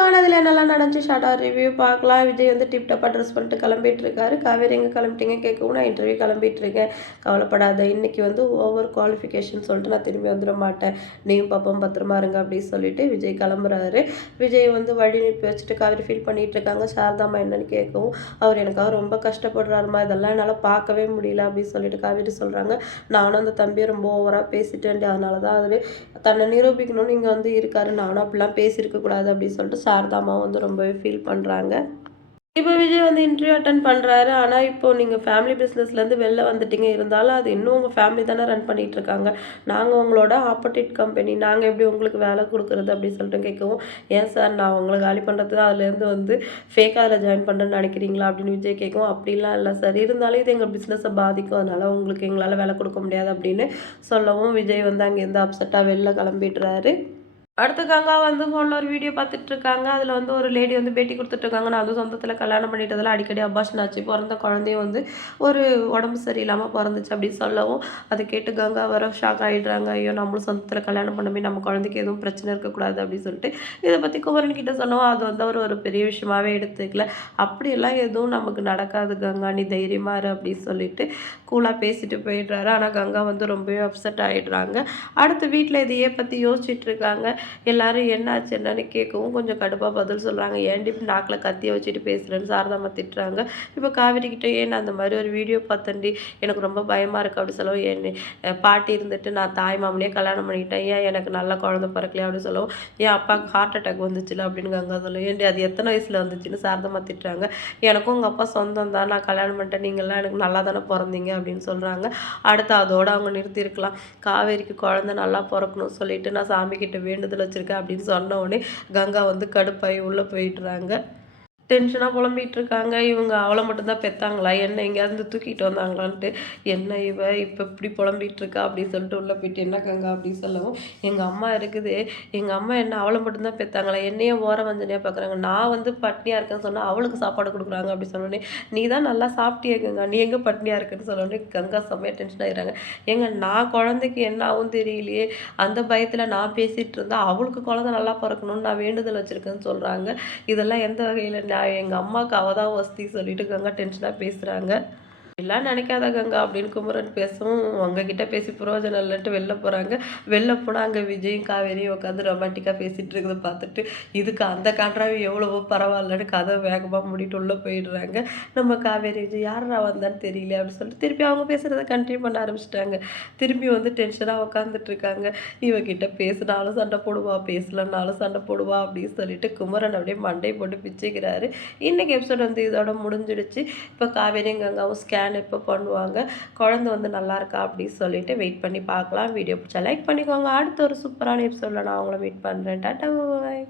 வாங்கினதில் என்னெல்லாம் நடந்துச்சு ஷார்ட்டாக ரிவ்யூ பார்க்கலாம். விஜய் வந்து டிப்டாப்பாக ட்ரெஸ் பண்ணிட்டு கிளம்பிட்டு இருக்காரு. காவேரி எங்கே கிளம்பிட்டீங்க கேட்கவும், நான் இன்டர்வியூ கிளம்பிட்டு இருக்கேன், கவலைப்படாத, இன்னைக்கு வந்து ஓவர் குவாலிஃபிகேஷன் சொல்லிட்டு நான் திரும்பி வந்துட மாட்டேன், நீயும் பாப்போம் பத்திரமா இருங்க அப்படின்னு சொல்லிட்டு விஜய் கிளம்புறாரு. விஜய் வந்து வழி நிறுத்தி வச்சுட்டு காவேரி ஃபீல் பண்ணிட்டு இருக்காங்க. சாரதாம்மா என்னன்னு கேட்கவும், அவர் எனக்காக ரொம்ப கஷ்டப்படுறாருமா, இதெல்லாம் என்னால் பார்க்கவே முடியல அப்படின்னு சொல்லிட்டு காவேரி சொல்கிறாங்க. நானும் அந்த தம்பியை ரொம்ப ஓவராக பேசிட்டேன், அதனால தான் அவர் தன்னை நிரூபிக்கணும்னு இங்கே வந்து இருக்காரு, நானும் அப்படிலாம் பேசியிருக்கக்கூடாது அப்படின்னு சொல்லிட்டு சாரதாம்மா வந்து ரொம்பவே ஃபீல் பண்ணுறாங்க. இப்போ விஜய் வந்து இன்டர்வியூ அட்டன் பண்ணுறாரு. ஆனால் இப்போ நீங்கள் ஃபேமிலி பிஸ்னஸ்லேருந்து வெளில வந்துட்டீங்க, இருந்தாலும் அது இன்னும் உங்கள் ஃபேமிலி தானே ரன் பண்ணிகிட்டு இருக்காங்க, நாங்கள் உங்களோட ஆப்போசிட் கம்பெனி, நாங்கள் எப்படி உங்களுக்கு வேலை கொடுக்குறது அப்படின்னு சொல்லிட்டு கேட்கவும், ஏன் சார் நான் உங்களை காலி பண்ணுறது அதுலேருந்து வந்து ஃபேக்காக அதில் ஜாயின் பண்ணுறேன்னு நினைக்கிறீங்களா அப்படின்னு விஜய் கேட்கவும், அப்படிலாம் இல்லை சார், இருந்தாலும் இது எங்கள் பிஸ்னஸை பாதிக்கும், அதனால் உங்களுக்கு எங்களால் வேலை கொடுக்க முடியாது அப்படின்னு சொல்லவும், விஜய் வந்து அங்கேருந்து அப்செட்டாக வெளில கிளம்பிடுறாரு. அடுத்து கங்கா வந்து ஃபோனில் ஒரு வீடியோ பார்த்துட்டு இருக்காங்க. அதில் வந்து ஒரு லேடி வந்து பேட்டி கொடுத்துட்ருக்காங்க. நான் வந்து சொந்தத்தில் கல்யாணம் பண்ணிட்டதில் அடிக்கடி அபார்ஷன் ஆச்சு, பிறந்த குழந்தையும் வந்து ஒரு உடம்பு சரியில்லாமல் பிறந்துச்சு அப்படின்னு சொல்லவும், அதை கேட்டு கங்கா வர ஷாக் ஆகிடுறாங்க. ஐயோ, நம்மளும் சொந்தத்தில் கல்யாணம் பண்ணமே, நம்ம குழந்தைக்கு எதுவும் பிரச்சனை இருக்கக்கூடாது அப்படின்னு சொல்லிட்டு இதை பற்றி குமரன் கிட்ட சொன்னோம். அது வந்து அவர் ஒரு பெரிய விஷயமாவே எடுத்துக்கல. அப்படியெல்லாம் எதுவும் நமக்கு நடக்காது கங்கா, நீ தைரியமாக இரு அப்படின்னு சொல்லிட்டு கூலாக பேசிட்டு போயிடுறாரு. ஆனால் கங்கா வந்து ரொம்பவே அப்செட் ஆகிடுறாங்க. அடுத்து வீட்டில் இதையே பற்றி யோசிச்சுட்டு இருக்காங்க. எல்லாரும் என்னாச்சு என்னன்னு கேட்கவும் கொஞ்சம் கடுப்பாக பதில் சொல்கிறாங்க. ஏன்டி இப்படி நாக்கில் கத்தியை வச்சுட்டு பேசுகிறேன்னு சாரதாம்மா திட்டுறாங்க. இப்போ காவேரி கிட்ட ஏன் அந்த மாதிரி ஒரு வீடியோ பார்த்தேன்டி, எனக்கு ரொம்ப பயமாக இருக்குது அப்படி சொல்லவும், பாட்டி இருந்துட்டு நான் தாய் மாமனையே கல்யாணம் பண்ணிக்கிட்டேன், ஏன் எனக்கு நல்ல குழந்தை பிறக்கலையா அப்படின்னு சொல்லவும், என் அப்பாவுக்கு ஹார்ட் அட்டாக் வந்துச்சுல அப்படின்னு கங்கா சொல்லுவோம். ஏன்டி அது எத்தனை வயசில் வந்துச்சுன்னு சாரதாம்மா திட்டுறாங்க. எனக்கும் உங்கள் அப்பா சொந்தம் தான், நான் கல்யாணம் பண்ணிட்டேன், நீங்கள்லாம் எனக்கு நல்லா தானே பிறந்தீங்க அப்படின்னு சொல்கிறாங்க. அடுத்து அதோடு அவங்க நிறுத்தியிருக்கலாம். காவேரிக்கு குழந்தை நல்லா பிறக்கணும்னு சொல்லிட்டு நான் சாமிக்கிட்ட வேண்டுதல் வச்சுருக்கேன் அப்படின்னு சொன்ன உடனே கங்கா வந்து கடுப்பாகி உள்ளே போயிடுறாங்க. டென்ஷனாக புலம்பிகிட்டு இருக்காங்க. இவங்க அவளை மட்டும்தான் பெற்றாங்களா, என்ன எங்கேயாவது தூக்கிட்டு வந்தாங்களான்ட்டு, என்ன இவ இப்போ இப்படி புலம்பிகிட்டு இருக்கா அப்படின்னு சொல்லிட்டு உள்ளே போயிட்டு, என்ன கங்கா அப்படின்னு சொல்லவும், எங்கள் அம்மா இருக்குது, எங்கள் அம்மா என்ன அவளை மட்டும்தான் பெற்றாங்களா, என்னையும் ஓர வஞ்சனையாக பார்க்குறாங்க, நான் வந்து பட்னியாக இருக்கேன்னு சொன்னால் அவளுக்கு சாப்பாடு கொடுக்குறாங்க அப்படி சொன்னோடனே, நீ தான் நல்லா சாப்பிட்டியே கங்கா, நீ எங்கே பட்னியாக இருக்குன்னு சொன்னோடனே கங்கா செம்மையாக டென்ஷன் ஆகிடுறாங்க. ஏங்க நான் குழந்தைக்கு என்ன ஆகும் தெரியலையே, அந்த பயத்தில் நான் பேசிகிட்டு இருந்தால் அவளுக்கு குழந்தை நல்லா பிறக்கணும்னு நான் வேண்டுதல் வச்சுருக்கேன்னு சொல்கிறாங்க. இதெல்லாம் எந்த வகையில் எங்க அம்மாவுக்கு அவ தான் வசதி சொல்லிட்டு கங்கா டென்ஷனாக பேசுகிறாங்க. எல்லாம் நினைக்காத கங்கா அப்படின்னு குமரன் பேசவும், உங்ககிட்ட பேசி பிரயோஜனம் இல்லைன்ட்டு வெளில போகிறாங்க. வெளில போனால் அங்கே விஜயும் காவேரியும் உட்காந்து ரொமான்டிக்காக பேசிகிட்டு இருக்கிறத பார்த்துட்டு, இதுக்கு அந்த கான்ட்ராவி எவ்வளவோ பரவாயில்லன்னு கதை வேகமாக மூடிட்டு உள்ளே போயிடுறாங்க. நம்ம காவேரி விஜய் யாரா வந்தான்னு தெரியல அப்படின்னு சொல்லிட்டு திருப்பி அவங்க பேசுகிறத கண்டினியூ பண்ண ஆரம்பிச்சிட்டாங்க. திருப்பி வந்து டென்ஷனாக உட்காந்துட்டு இருக்காங்க. இவகிட்ட பேசினாலும் சண்டை போடுவா, பேசலன்னாலும் சண்டை போடுவா அப்படின்னு சொல்லிட்டு குமரன் அப்படியே மண்டை போட்டு பிச்சுக்கிறாரு. இன்றைக்கி எபிசோட் வந்து இதோட முடிஞ்சிடுச்சு. இப்போ காவேரியும் கங்காவும் ஸ்கேன் எப்போ பண்ணுவாங்க, குழந்தை வந்து நல்லா இருக்கா அப்படின்னு சொல்லிட்டு வெயிட் பண்ணி பார்க்கலாம். வீடியோ பிடிச்சா லைக் பண்ணிக்கோங்க. அடுத்த ஒரு சூப்பரான எபிசோடில் நான் அவங்கள மீட் பண்ணுறேன். டாட்டா பாய்.